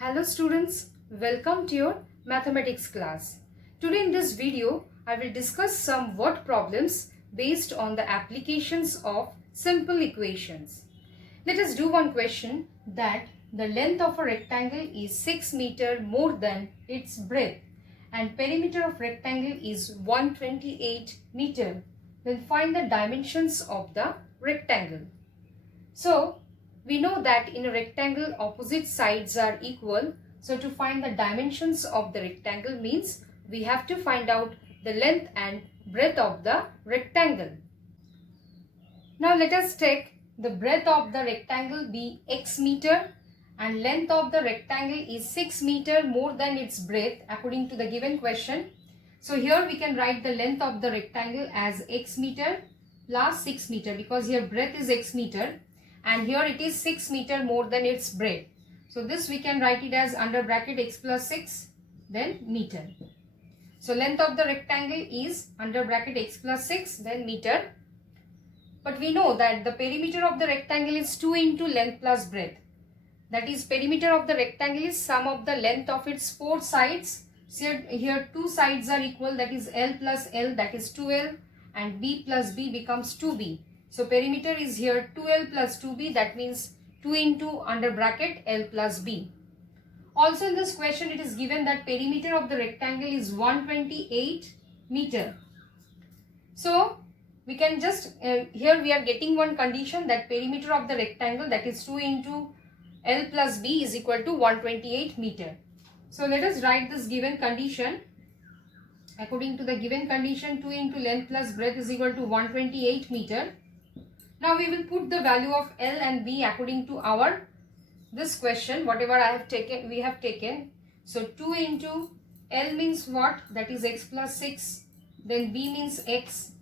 Hello students, welcome to your mathematics class. Today in this video, I will discuss some word problems based on the applications of simple equations. Let us do one question that the length of a rectangle is 6 meter more than its breadth and perimeter of rectangle is 128 meter. Then find the dimensions of the rectangle. So, we know that in a rectangle opposite sides are equal. So to find the dimensions of the rectangle means we have to find out the length and breadth of the rectangle. Now let us take the breadth of the rectangle be x meter and length of the rectangle is 6 meter more than its breadth according to the given question. So here we can write the length of the rectangle as x meter plus 6 meter because here breadth is x meter. And here it is 6 meter more than its breadth. So this we can write it as under bracket x plus 6 then meter. So length of the rectangle is under bracket x plus 6 then meter. But we know that the perimeter of the rectangle is 2 into length plus breadth. That is perimeter of the rectangle is sum of the length of its 4 sides. So here 2 sides are equal, that is L plus L, that is 2L, and B plus B becomes 2B. So perimeter is here 2L plus 2B, that means 2 into under bracket L plus B. Also in this question it is given that perimeter of the rectangle is 128 meter. So we can just, here we are getting one condition that perimeter of the rectangle, that is 2 into L plus B is equal to 128 meter. So let us write this given condition. According to the given condition, 2 into length plus breadth is equal to 128 meter. Now we will put the value of L and B according to our this question, whatever I have taken, we have taken. So 2 into L means what? That is x plus 6. Then B means x.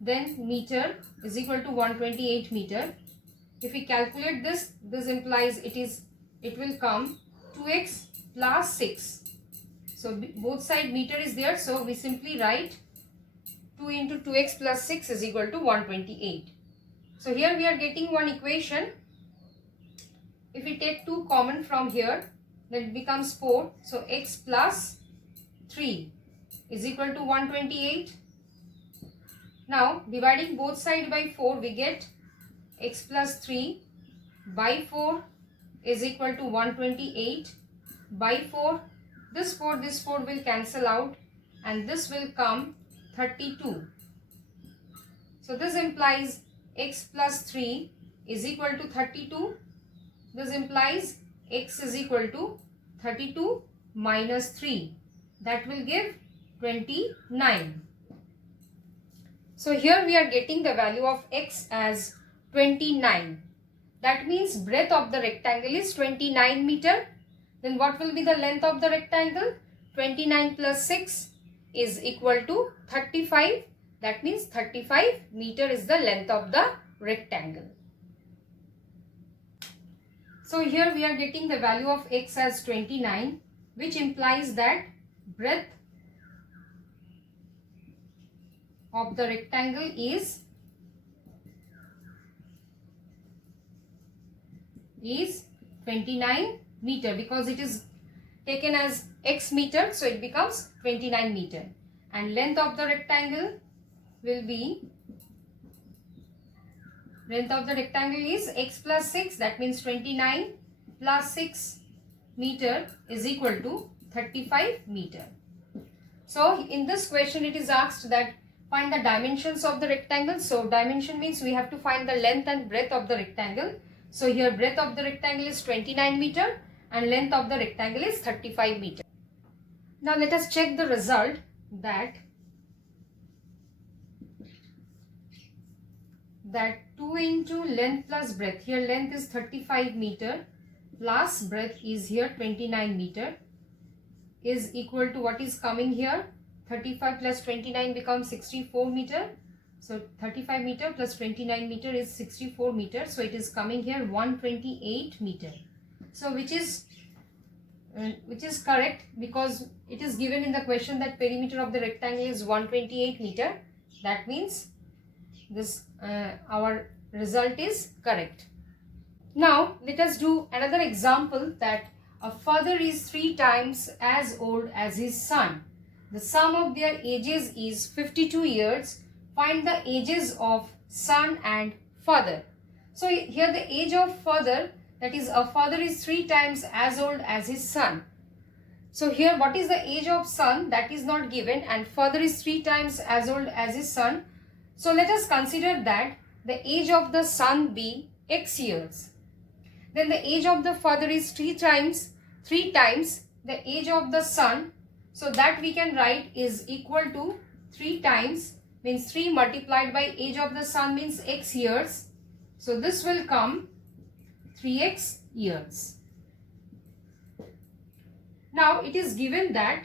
Then meter is equal to 128 meter. If we calculate this, this implies it will come 2x plus 6. So both side meter is there. So we simply write 2 into 2x plus 6 is equal to 128. So here we are getting one equation. If we take 2 common from here, then it becomes 4. So x plus 3 is equal to 128. Now dividing both sides by 4, we get x plus 3 by 4 is equal to 128 by 4. This 4 will cancel out and this will come 32. So this implies x plus 3 is equal to 32. This implies x is equal to 32 minus 3. That will give 29. So here we are getting the value of x as 29. That means breadth of the rectangle is 29 meter. Then what will be the length of the rectangle? 29 plus 6 is equal to 35. That means 35 meter is the length of the rectangle. So here we are getting the value of x as 29, which implies that breadth of the rectangle is 29 meter because it is taken as x meter, so it becomes 29 meter. And length of the rectangle will be, length of the rectangle is x plus 6, that means 29 plus 6 meter is equal to 35 meter. So in this question it is asked that find the dimensions of the rectangle. So dimension means we have to find the length and breadth of the rectangle. So here breadth of the rectangle is 29 meter and length of the rectangle is 35 meter. Now let us check the result that 2 into length plus breadth, here length is 35 meter plus breadth is here 29 meter is equal to what is coming here, 35 plus 29 becomes 64 meter. So 35 meter plus 29 meter is 64 meter. So it is coming here 128 meter. So which is correct because it is given in the question that perimeter of the rectangle is 128 meter. That means this our result is correct. Now let us do another example that A father is 3 times as old as his son. The sum of their ages is 52 years. Find the ages of son and father. So here the age of father, that is a father is 3 times as old as his son. So here what is the age of son, that is not given, and father is 3 times as old as his son. So let us consider that the age of the son be x years. Then the age of the father is 3 times the age of the son. So that we can write is equal to 3 times, means 3 multiplied by age of the son means x years. So this will come 3x years. Now it is given that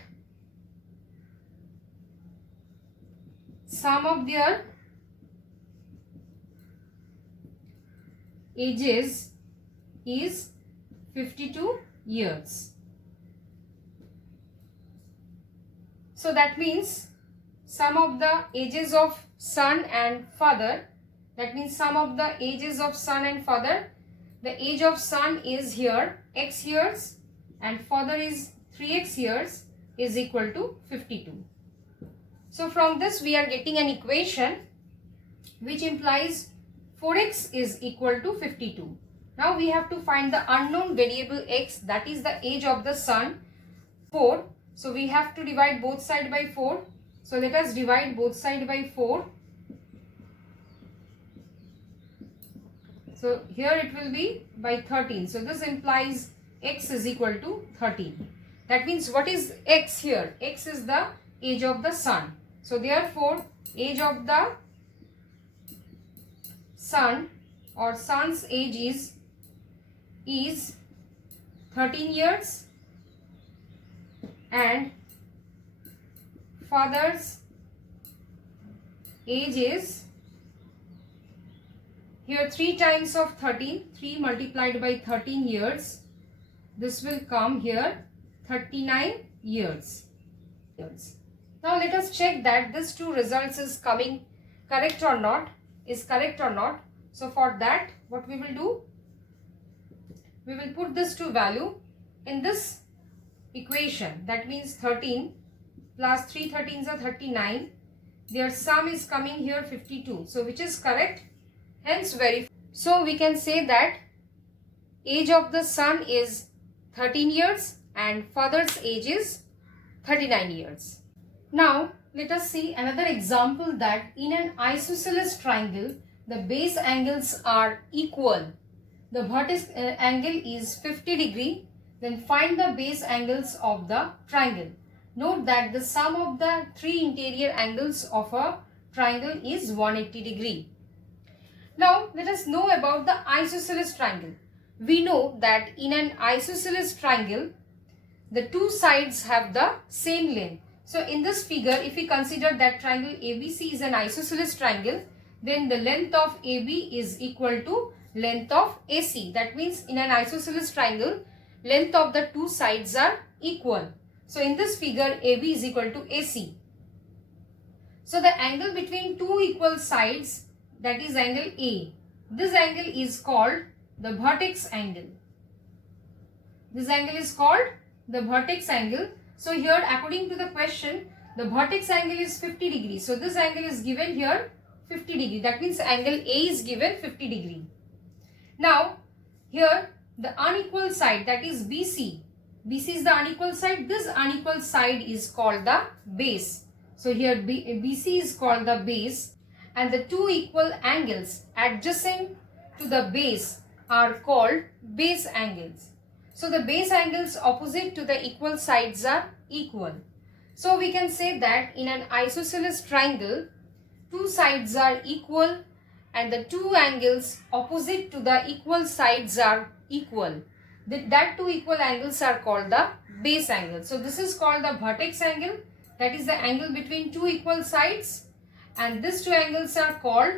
sum of their ages is 52 years. So that means sum of the ages of son and father, that means sum of the ages of son and father, the age of son is here x years and father is 3x years, is equal to 52. So from this we are getting an equation which implies 4x is equal to 52. Now we have to find the unknown variable x, that is the age of the son, 4. So we have to divide both sides by 4. So let us divide both sides by 4. So here it will be by 13. So this implies x is equal to 13. That means what is x here? X is the age of the son. So therefore age of the son or son's age is 13 years and father's age is here 3 times of 13, 3 multiplied by 13 years. This will come here 39 years. Now let us check that this two results is coming correct or not, So for that what we will do? We will put this to value in this equation. That means 13 plus 3 13s are 39. Their sum is coming here 52. So which is correct? Hence verify. So we can say that age of the son is 13 years and father's age is 39 years. Now let us see another example that in an isosceles triangle the base angles are equal. The vertex angle is 50 degree. Then find the base angles of the triangle. Note that the sum of the 3 interior angles of a triangle is 180 degree. Now let us know about the isosceles triangle. We know that in an isosceles triangle the two sides have the same length. So in this figure, if we consider that triangle ABC is an isosceles triangle, then the length of AB is equal to length of AC. That means in an isosceles triangle, length of the two sides are equal. So in this figure, AB is equal to AC. So the angle between two equal sides, that is angle A. This angle is called the vertex angle. This angle is called the vertex angle. So here according to the question, the vertex angle is 50 degrees. So this angle is given here 50 degree. That means angle A is given 50 degree. Now here the unequal side, that is BC. BC is the unequal side. This unequal side is called the base. So here BC is called the base and the two equal angles adjacent to the base are called base angles. So the base angles opposite to the equal sides are equal. So we can say that in an isosceles triangle, two sides are equal and the two angles opposite to the equal sides are equal. That two equal angles are called the base angle. So this is called the vertex angle, that is the angle between two equal sides, and these two angles are called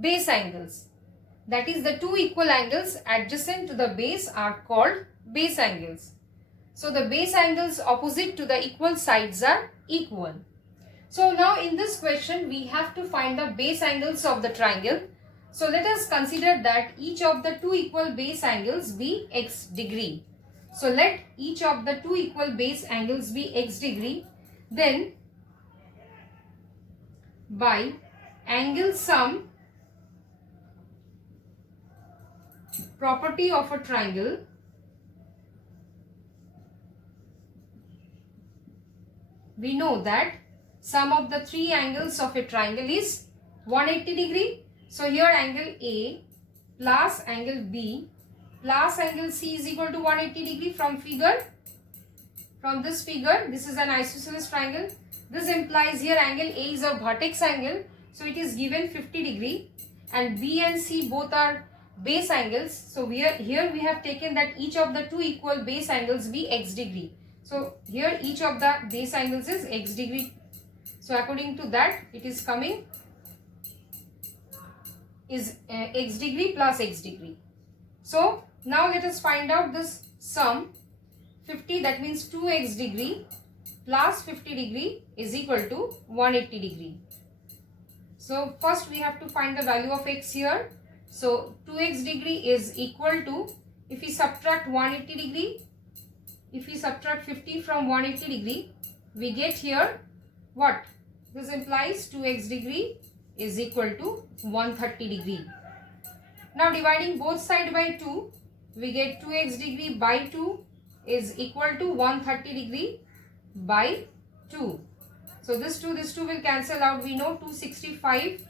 base angles. That is the two equal angles adjacent to the base are called base angles. So the base angles opposite to the equal sides are equal. So now in this question we have to find the base angles of the triangle. So let us consider that each of the two equal base angles be x degree. So let each of the two equal base angles be x degree. Then by angle sum property of a triangle, we know that sum of the three angles of a triangle is 180 degree. So here angle A plus angle B plus angle C is equal to 180 degree from figure. From this figure, this is an isosceles triangle. This implies here angle A is a vertex angle. So it is given 50 degree, and B and C both are base angles. So here we have taken that each of the two equal base angles be x degree. So here each of the base angles is x degree. So according to that, it is coming is x degree plus x degree. So now let us find out this sum. 50, that means 2x degree plus 50 degree is equal to 180 degree. So first we have to find the value of x here. So 2x degree is equal to, if we subtract 180 degree, if we subtract 50 from 180 degree, we get here what? This implies 2x degree is equal to 130 degree. Now dividing both sides by 2, we get 2x degree by 2 is equal to 130 degree by 2. So this 2 will cancel out. We know 265,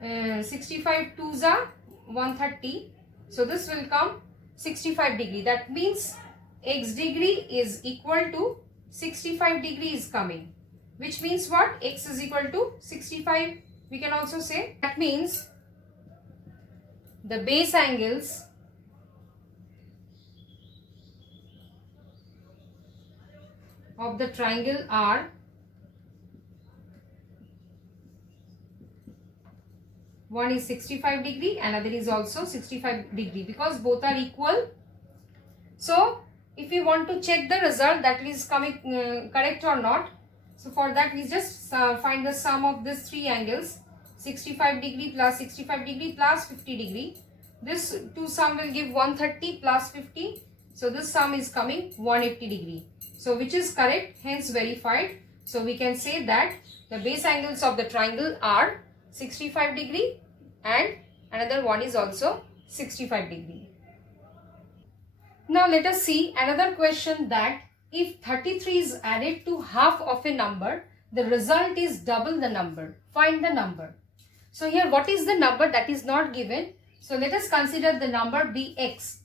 65 2s are 130. So this will come 65 degree. That means x degree is equal to 65 degree is coming. Which means what? X is equal to 65. We can also say that means the base angles of the triangle are one is 65 degree, another is also 65 degree, because both are equal. So if we want to check the result that is coming correct or not, so for that we just find the sum of these three angles, 65 degree plus 65 degree plus 50 degree. This two sum will give 130 plus 50. So this sum is coming 180 degree. So which is correct, hence verified. So we can say that the base angles of the triangle are 65 degree and another one is also 65 degree. Now let us see another question, that if 33 is added to half of a number, the result is double the number. Find the number. So here what is the number that is not given? So let us consider the number be x.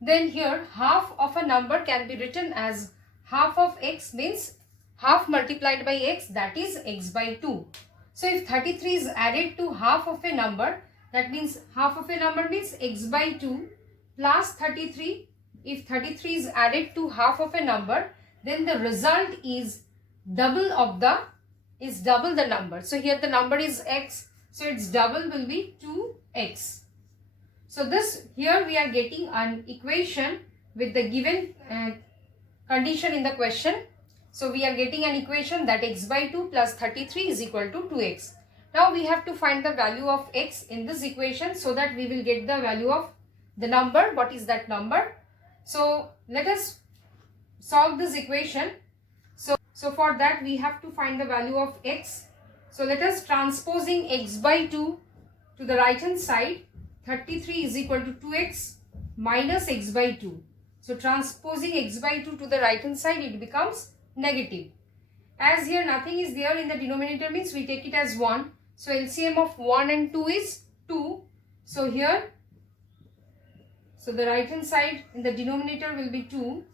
Then here half of a number can be written as half of x, means half multiplied by x, that is x by 2. So if 33 is added to half of a number, that means half of a number means x by 2 plus 33. If 33 is added to half of a number, then the result is double the number. So here the number is x, so its double will be 2x. So this here we are getting an equation with the given condition in the question. So we are getting an equation that x by 2 plus 33 is equal to 2x. Now we have to find the value of x in this equation so that we will get the value of the number. What is that number? So let us solve this equation. So for that we have to find the value of x. So let us transposing x by 2 to the right hand side. 33 is equal to 2x minus x by 2. So transposing x by 2 to the right hand side, it becomes negative. As here nothing is there in the denominator, means we take it as 1. So LCM of 1 and 2 is 2. So here, so the right hand side in the denominator will be 2.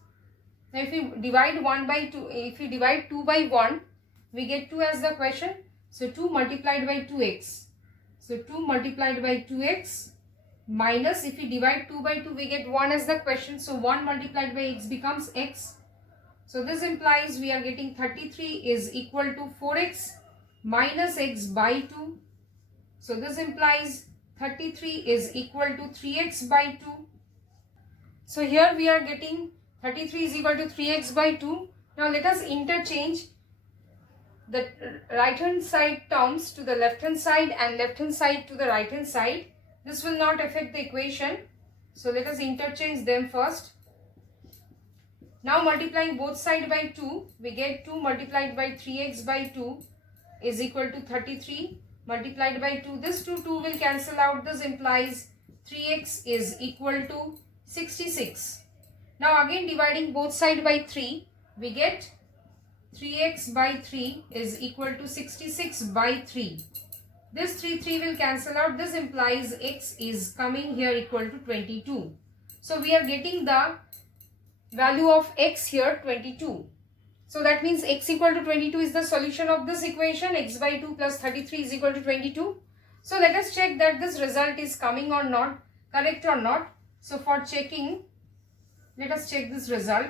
Now if you divide 1 by 2, if you divide 2 by 1, we get 2 as the question. So 2 multiplied by 2x. So 2 multiplied by 2x minus, if we divide 2 by 2, we get 1 as the question. So 1 multiplied by x becomes x. So this implies we are getting 33 is equal to 4x minus x by 2. So this implies 33 is equal to 3x by 2. So here we are getting 33 is equal to 3x by 2. Now let us interchange the right hand side terms to the left hand side and left hand side to the right hand side. This will not affect the equation. So let us interchange them first. Now multiplying both sides by 2, we get 2 multiplied by 3x by 2 is equal to 33 multiplied by 2. This 2 will cancel out. This implies 3x is equal to 66. Now again dividing both sides by 3, we get 3x by 3 is equal to 66 by 3. This 3 will cancel out. This implies x is coming here equal to 22. So we are getting the value of x here 22. So that means x equal to 22 is the solution of this equation. X by 2 plus 33 is equal to 22. So let us check that this result is coming or not, correct or not. So for checking, let us check this result.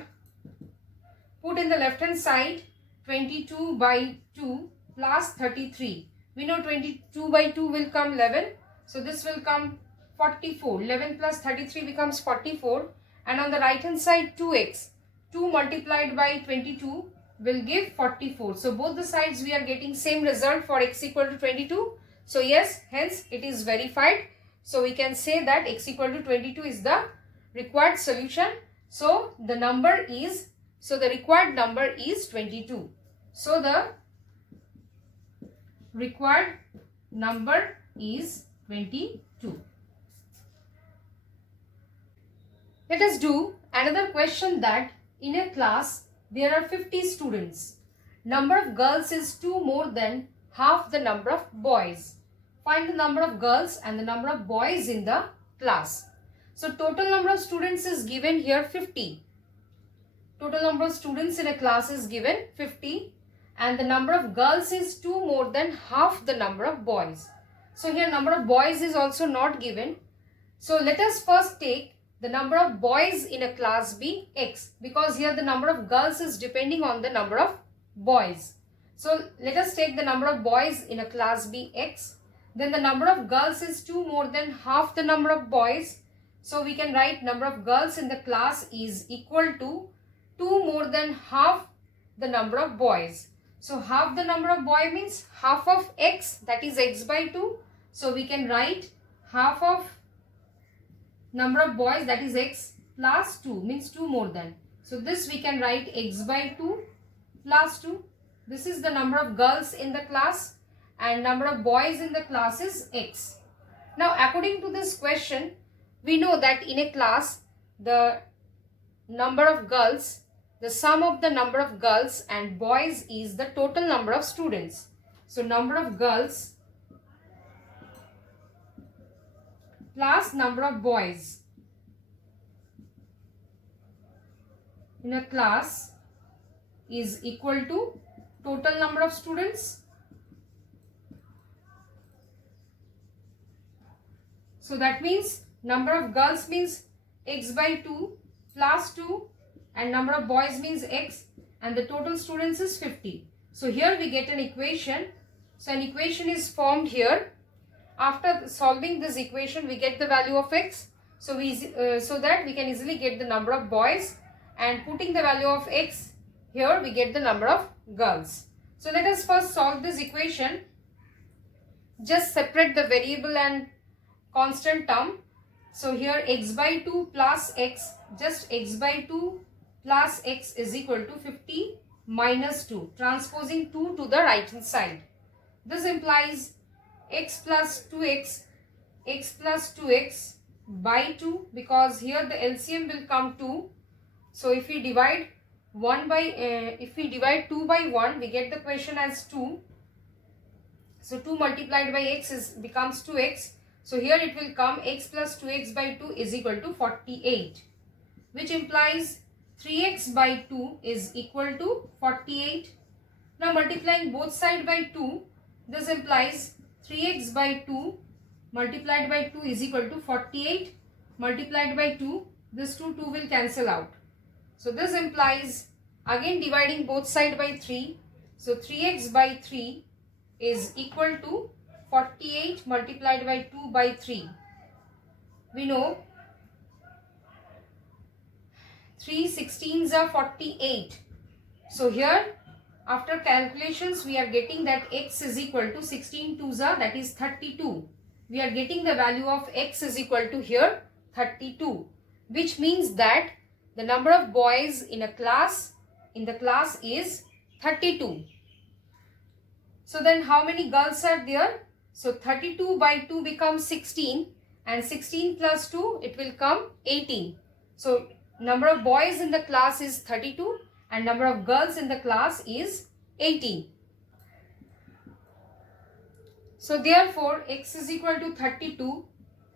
Put in the left hand side 22 by 2 plus 33. We know 22 by 2 will come 11. So this will come 44. 11 plus 33 becomes 44. And on the right hand side 2x. 2 multiplied by 22 will give 44. So both the sides we are getting same result for x equal to 22. So yes, hence it is verified. So we can say that x equal to 22 is the required solution. So the required number is 22. So the required number is 22. Let us do another question that in a class there are 50 students. Number of girls is 2 more than half the number of boys. Find the number of girls and the number of boys in the class. So total number of students is given here 50. Total number of students in a class is given 50 and the number of girls is 2 more than half the number of boys. So here number of boys is also not given. So let us first take the number of boys in a class be x, because here the number of girls is depending on the number of boys. So let us take the number of boys in a class be x. Then the number of girls is 2 more than half the number of boys. So we can write number of girls in the class is equal to 2 more than half the number of boys. So half the number of boy means half of x, that is x by 2. So we can write half of number of boys, that is x plus 2 means 2 more than. So this we can write x by 2 plus 2. This is the number of girls in the class and number of boys in the class is x. Now according to this question, we know that in a class the number of girls, the sum of the number of girls and boys is the total number of students. So number of girls plus number of boys in a class is equal to total number of students. So that means number of girls means x by 2 plus 2 and number of boys means x and the total students is 50. So here we get an equation. So an equation is formed here. After solving this equation, we get the value of x. So that we can easily get the number of boys, and putting the value of x here, we get the number of girls. So let us first solve this equation. Just separate the variable and constant term. So here x by 2 plus x, just x by 2 plus x is equal to 50 minus 2, transposing 2 to the right hand side. This implies x plus 2x, x plus 2x by 2, because here the LCM will come 2. So if we divide 2 by 1, we get the question as 2. So 2 multiplied by x becomes 2x. So here it will come x plus 2x by 2 is equal to 48, which implies 3x by 2 is equal to 48. Now multiplying both sides by 2, this implies 3x by 2 multiplied by 2 is equal to 48 multiplied by 2. This 2 will cancel out. So this implies again dividing both sides by 3. So 3x by 3 is equal to 48 multiplied by 2 by 3. We know 3 16s are 48. So here after calculations we are getting that x is equal to 16 2s are, that is 32. We are getting the value of x is equal to here 32, which means that the number of boys in the class is 32. So then how many girls are there? So 32 by 2 becomes 16, and 16 plus 2, it will come 18. So number of boys in the class is 32 and number of girls in the class is 18. So therefore x is equal to 32,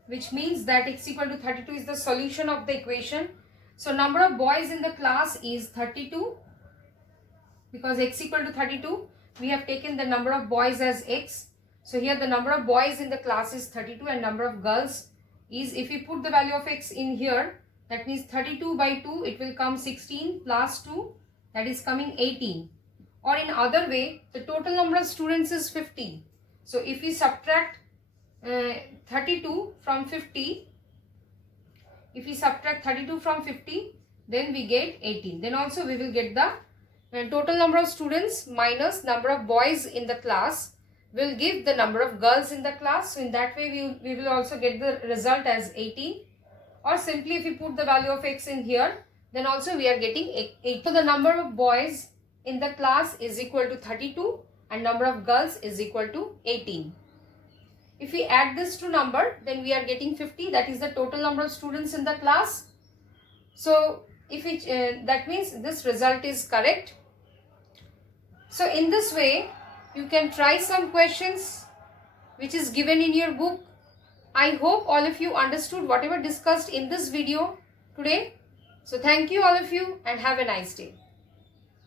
which means that x equal to 32 is the solution of the equation. So number of boys in the class is 32. Because x equal to 32, we have taken the number of boys as x. So here the number of boys in the class is 32 and number of girls is, if we put the value of x in here, that means 32 by 2, it will come 16 plus 2, that is coming 18. Or in other way, the total number of students is 50. So if we subtract 32 from 50, if we subtract 32 from 50, then we get 18. Then also we will get the total number of students minus number of boys in the class will give the number of girls in the class. So in that way we will also get the result as 18. Or simply if we put the value of x in here, then also we are getting 8. So the number of boys in the class is equal to 32 and number of girls is equal to 18. If we add this to number, then we are getting 50. That is the total number of students in the class. So if that means this result is correct. So in this way, you can try some questions which is given in your book. I hope all of you understood whatever discussed in this video today. So thank you all of you and have a nice day.